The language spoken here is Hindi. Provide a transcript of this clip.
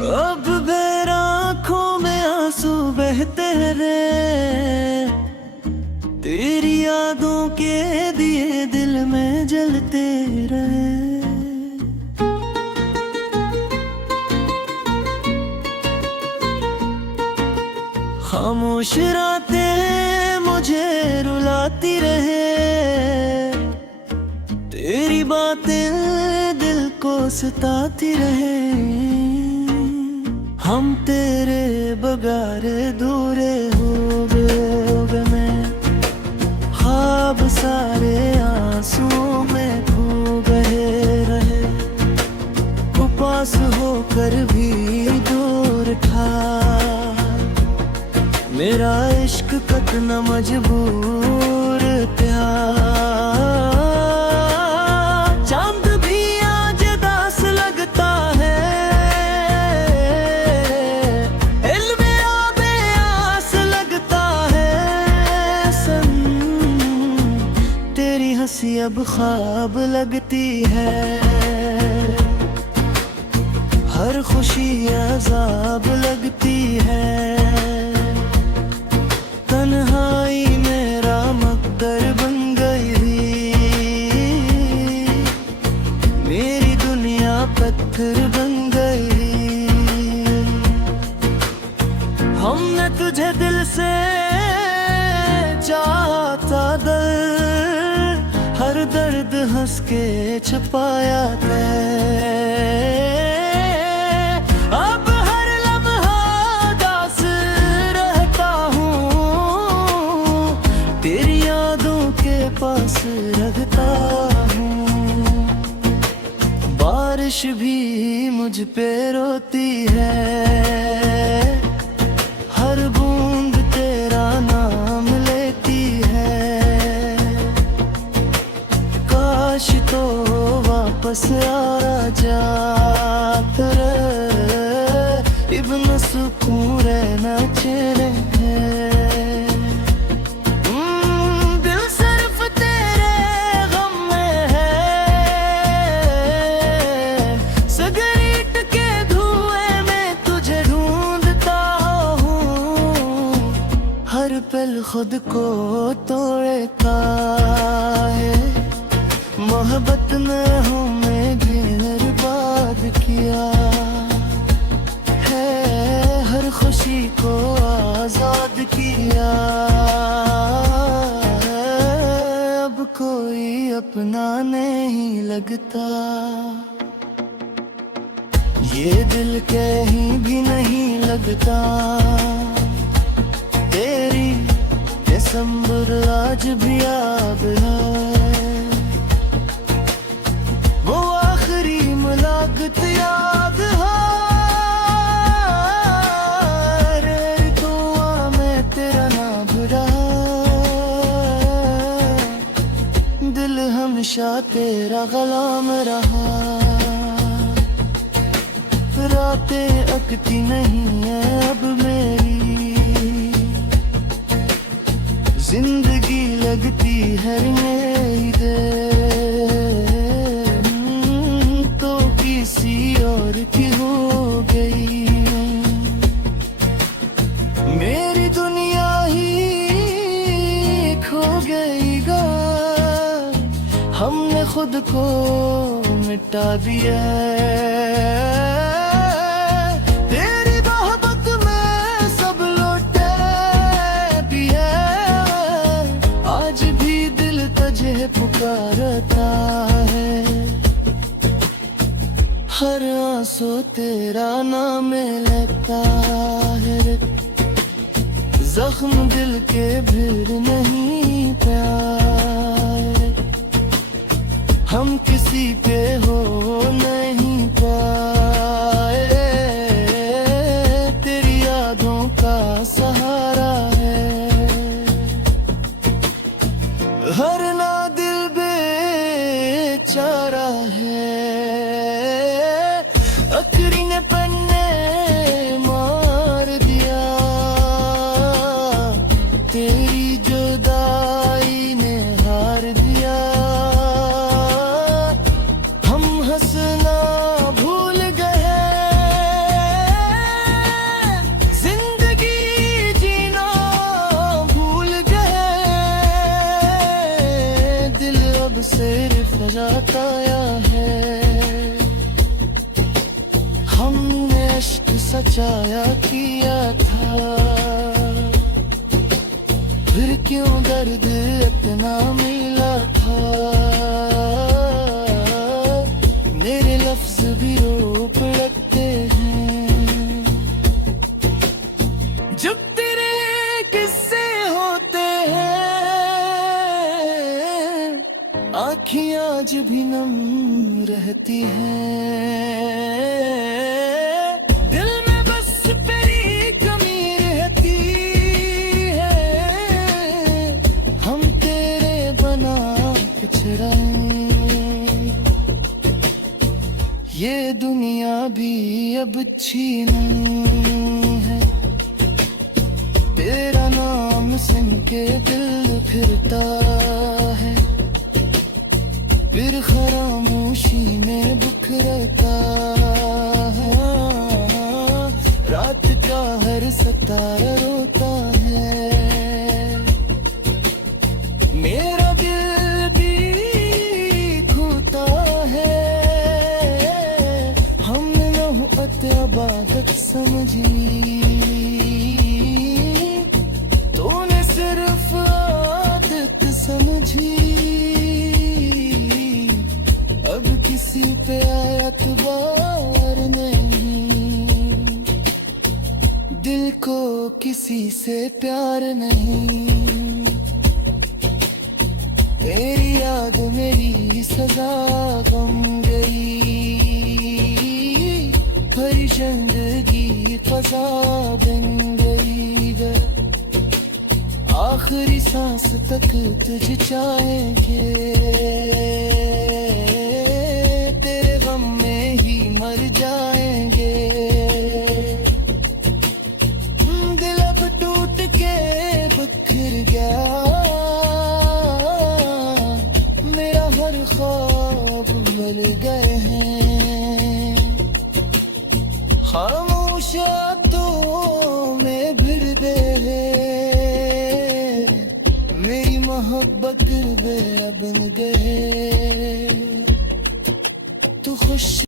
अब मेरा आँखों में आंसू बहते रहे, तेरी यादों के दिए दिल में जलते रहे। खामोश रातें मुझे रुलाती रहे, तेरी बातें दिल को सताती रहे। हम तेरे बगैर अधूरे हो गए मैं, ख्वाब सारे आंसुओं में खो गए रहे। उपास होकर भी दूर था मेरा इश्क, कितना मजबूर प्यार। चांद भी आज दास लगता है, इल्मे आबे आस लगता है। सन तेरी हंसी अब ख्वाब लगती है, हर खुशी अज़ाब लगती है। तन्हाई मेरा मकदर बन गई, मेरी दुनिया पत्थर बन गई। हमने तुझे दिल से चाहा था, हर दर्द हंस के छुपाया था। पास रखता हूँ, बारिश भी मुझ पे रोती है, हर बूंद तेरा नाम लेती है। काश तो वापस आ जा तेरे, इब्न सुकून रहना चले है। हर पल खुद को तोड़ता है, मोहब्बत ने हमें बर्बाद किया है। हर खुशी को आजाद किया, अब कोई अपना नहीं लगता। ये दिल कहीं भी नहीं लगता, तेरी दिसंबर आज भी याद है। वो आखिरी मुलाकात याद है, रे दुआ में तेरा नाम भरा। दिल हमेशा तेरा गुलाम रहा, रातें अकती नहीं है अब मेरी, जिंदगी लगती है मेरी तो किसी और की हो गई। मेरी दुनिया ही खो गई गा, हमने खुद को मिटा दिया। पुकारता है, हर आंसू तेरा नाम लेता है। जख्म दिल के भीड़ नहीं प्यार, हम किसी पे हो नहीं पाए। तेरी यादों का सहारा है, हर ना दिल बेचारा है। अखरी ने पन्ने मार दिया, तेरी जुदाई ने हार दिया। हम हंसना भूल गए, हमने इश्क सचाया किया था, फिर क्यों दर्द इतना मिला था। मेरे लफ्ज भी रोक लगते हैं जब तेरे किस्से होते हैं। आँखियाँ आज भी नम रहती हैं, दिल में बस तेरी कमी रहती है। हम तेरे बना पिछड़ाए, ये दुनिया भी अब अच्छी नहीं है। तेरा नाम सुन के दिल फिरता है, फिर खामोशी में बिखरता है। रात का हर सितारा रोता है, मेरा दिल भी खोता है। हमने नहुअत इबादत समझी, तूने सिर्फ आदत समझी। अब किसी पे एतबार नहीं, दिल को किसी से प्यार नहीं। तेरी याद मेरी सजा बन गई, भरी जिंदगी क़ज़ा बन गई है। आखिरी सांस तक तुझे चाहेंगे, तेरे गम में ही मर जाएंगे। दिल अब टूट के बिखर गया, मेरा हर ख्वाब मर गए हैं। खामोश तो में भिड़ गए, मेरी मोहब्बत बन गए।